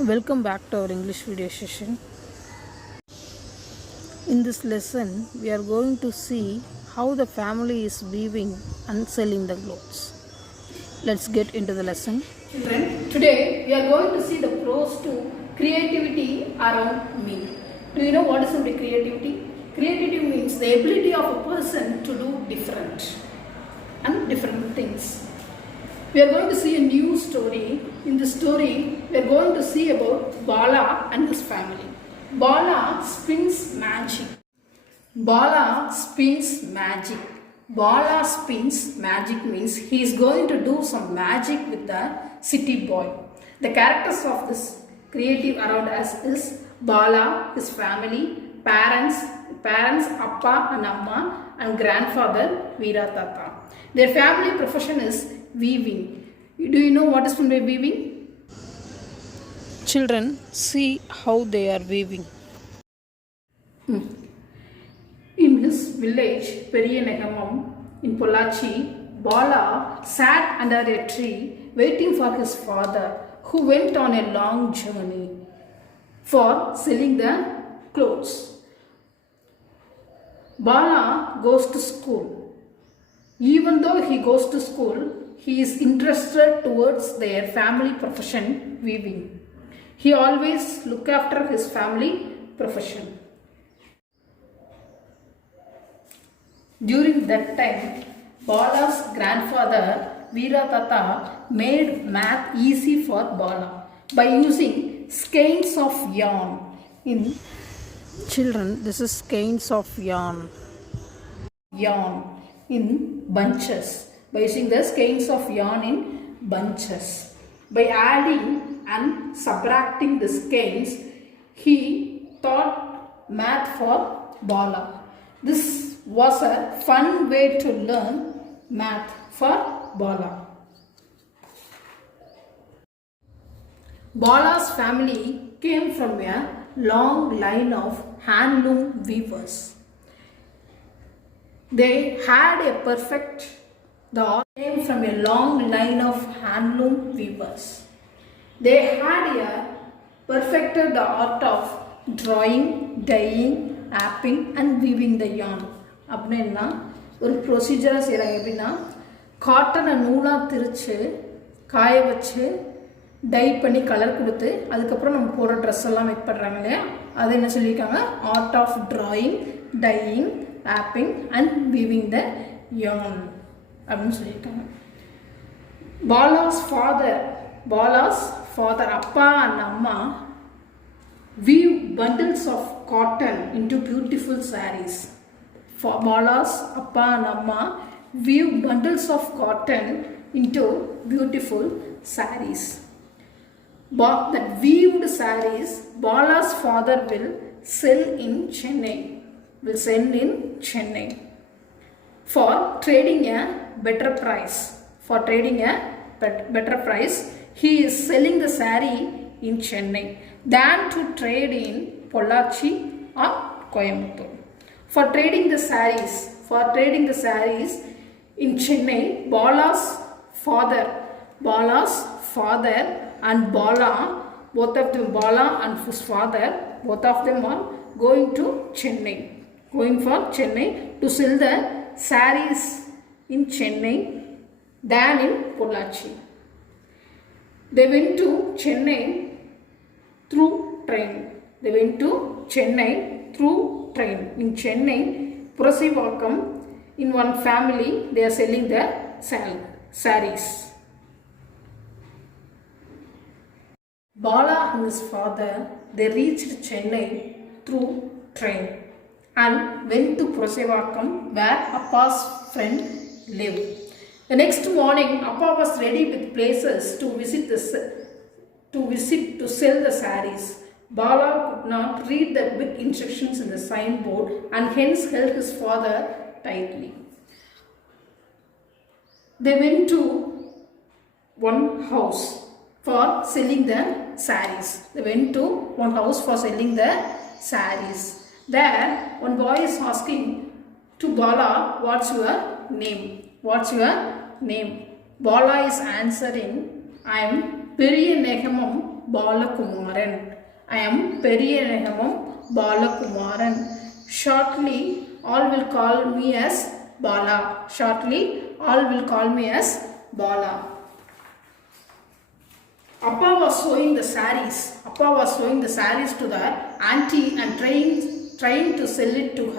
Welcome back to our English video session. In this lesson, we are going to see how the family is weaving and selling the clothes. Let's get into the lesson. Children, today we are going to see the pros to creativity around me. Do you know what is the creativity? Creativity means the ability of a person to do different things. We are going to see a new story. In this story, we are going to see about Bala and his family. Bala spins magic. Bala spins magic. Bala spins magic means he is going to do some magic with the city boy. The characters of this creative around us is Bala, his family, parents Appa and Amma, and grandfather Veera Tata. Their family profession is weaving. Do you know what is from the weaving? Children, see how they are weaving. In his village, Periyanegamam, in Pollachi, Bala sat under a tree waiting for his father, who went on a long journey for selling the clothes. Bala goes to school. Even though he goes to school, he is interested towards their family profession, weaving. He always look after his family profession. During that time, Bala's grandfather Veera Tata made math easy for Bala by using skeins of yarn. Children, this is skeins of yarn in bunches. By using the skeins of yarn in bunches. By adding and subtracting the skeins, he taught math for Bala. This was a fun way to learn math for Bala. Bala's family came from a long line of handloom weavers. They had a came from a long line of handloom weavers. They had perfected the art of drawing, dyeing, wrapping and weaving the yarn. அப்படின்னா ஒரு ப்ரொசீஜராக செய்கிறாங்க. எப்படின்னா காட்டனை நூலாக திரித்து காய வச்சு tie பண்ணி colour கொடுத்து அதுக்கப்புறம் நம்ம போடுற ட்ரெஸ் எல்லாம் மேக் பண்ணுறாங்க இல்லையா, அது என்ன சொல்லியிருக்காங்க, art of drawing, dyeing, wrapping and weaving the yarn அப்படின்னு சொல்லியிருக்காங்க. Bala's father அப்பா and அம்மா weave bundles of cotton into beautiful sarees. For Bala's appa and amma weave bundles of cotton into beautiful sarees. That weaved sarees Bala's father will sell in Chennai. For trading a better price. He is selling the saree in Chennai than to trade in Pollachi or Coimbatore. For trading the sarees in Chennai, Bala's father and Bala, both of them, Bala and his father, both of them are going for Chennai to sell the sarees in Chennai than in Pollachi. They went to Chennai through train. In Chennai, Purasivakam, in one family, they are selling the sarees. Bala and his father, they reached Chennai through train and went to Purasivakam where Appa's friend lived. The next morning, Appa was ready with places to sell the sarees. Bala could not read the big instructions in the signboard and hence held his father tightly. They went to one house for selling the sarees. There, one boy is asking to Bala, what's your name? Bala is answering, I am Periyanegamam Balakumaran. I am Periyanegam Balakumaran. Shortly, all will call me as Bala. Shortly, all will call me as Bala. Appa was sewing the saris. Appa was sewing the saris to the auntie and trying to sell it to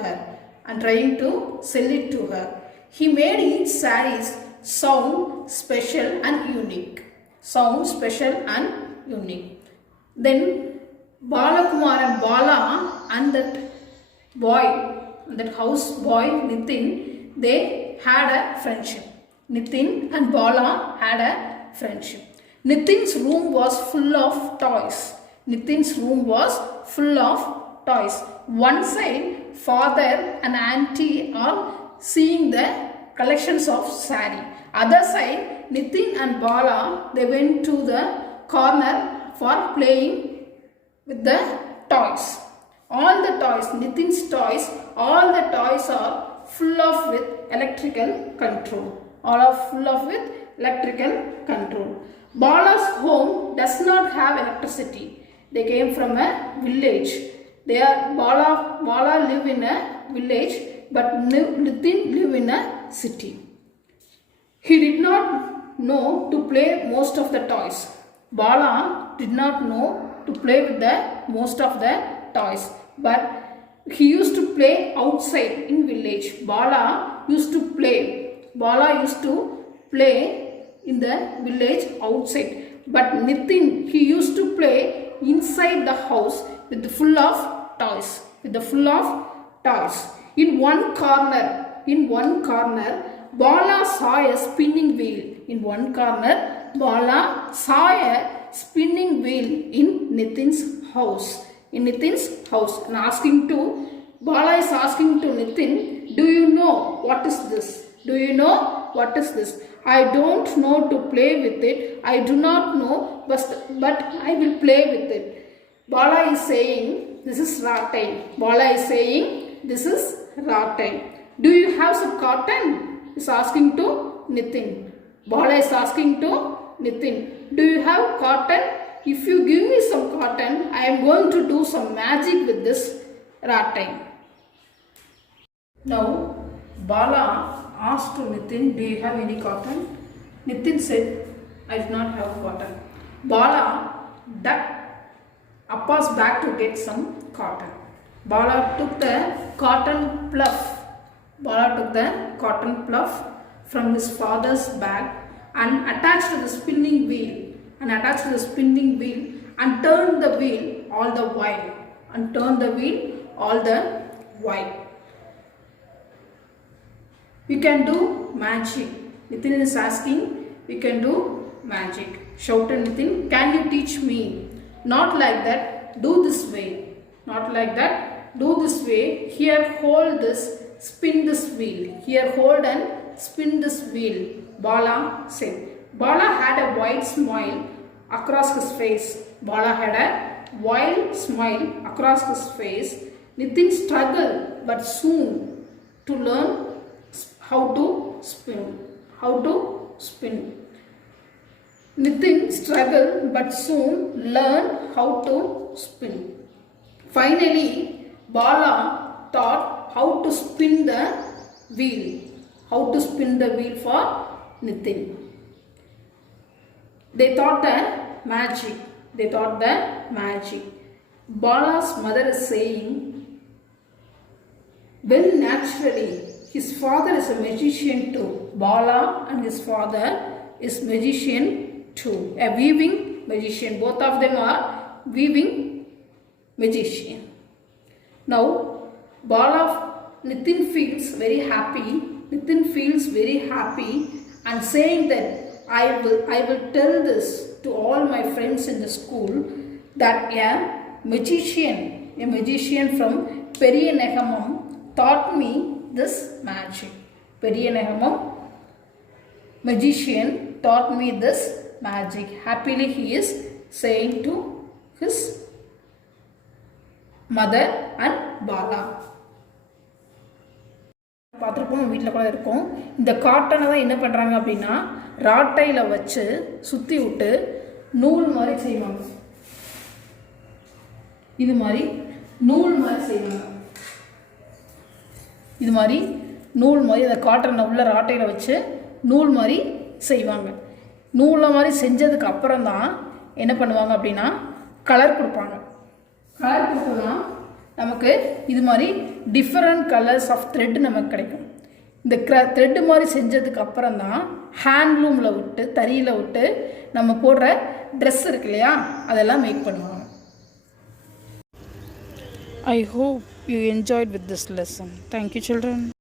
her. He made each saris sound special and unique. Then Balakumaran, Bala and that boy, that house boy Nitin, they had a friendship. Nitin and Bala had a friendship. Nitin's room was full of toys. One side, father and auntie are seeing the collections of sari. Other side, Nitin and Bala, they went to the corner for playing with the toys. All the toys, Nitin's toys, all the toys are full of with electrical control. Bala's home does not have electricity. They came from a village. Bala live in a village, but Nitin live in a city. He did not know to play most of the toys. Bala did not know to play with the most of the toys, but he used to play outside in village. Bala used to play in the village outside, but Nitin, he used to play inside the house with full of toys. In one corner, Bala saw a spinning wheel. In Nitin's house. And Bala is asking to Nitin, do you know what is this? I don't know to play with it. I do not know, but I will play with it. Bala is saying, this is rattan. Do you have some cotton? Is asking to Nitin. Bala is asking to Nitin, do you have cotton? If you give me some cotton, I am going to do some magic with this rattan. Now, Bala asked to Nitin, do you have any cotton? Nitin said, I do not have cotton. Bala ducked Appa's bag to get some cotton. Bala took the cotton fluff from his father's bag and attached to the spinning wheel and turned the wheel all the while. You can do magic. Nitin is asking, you can do magic. Shouted Nitin, can you teach me? Not like that, do this way. Here, hold this, spin this wheel. Bala said. Bala had a wide smile across his face. Nitin struggled but soon to learn how to spin. Nitin struggled but soon learned how to spin. Finally, Bala taught how to spin the wheel. For Nitin. They taught the magic. Bala's mother is saying, well, naturally, his father is a magician too. Bala and his father is magician too. A weaving magician. Both of them are weaving magician. Now, Nitin feels very happy and saying that I will tell this to all my friends in the school that a magician from Periyanegamam taught me this magic. Magician taught me this magic. Happily he is saying to his mother and Bala. பார்த்துருப்போம் வீட்டில் கூட இருக்கும். இந்த காட்டனை தான் என்ன பண்ணுறாங்க அப்படின்னா ராட்டையில் வச்சு சுற்றி விட்டு நூல் மாதிரி செய்வாங்க. இது மாதிரி நூல் மாதிரி செய்வாங்க. இது மாதிரி நூல் மாதிரி அந்த காட்டனை உள்ள ராட்டையில் வச்சு நூல் மாதிரி செய்வாங்க. நூலை மாதிரி செஞ்சதுக்கு அப்புறம் தான் என்ன பண்ணுவாங்க அப்படின்னா கலர் கொடுப்பாங்க. கலர் கொடுத்தோம்னா நமக்கு இது மாதிரி டிஃப்ரெண்ட் கலர்ஸ் ஆஃப் த்ரெட் நமக்கு கிடைக்கும். இந்த த்ரெட்டு மாதிரி செஞ்சதுக்கு அப்புறம் தான் ஹேண்ட்லூமில் விட்டு தறியில் விட்டு நம்ம போடுற ட்ரெஸ் இருக்கு இல்லையா அதெல்லாம் மேக் பண்ணுவாங்க. I hope you enjoyed with this lesson. Thank you, children.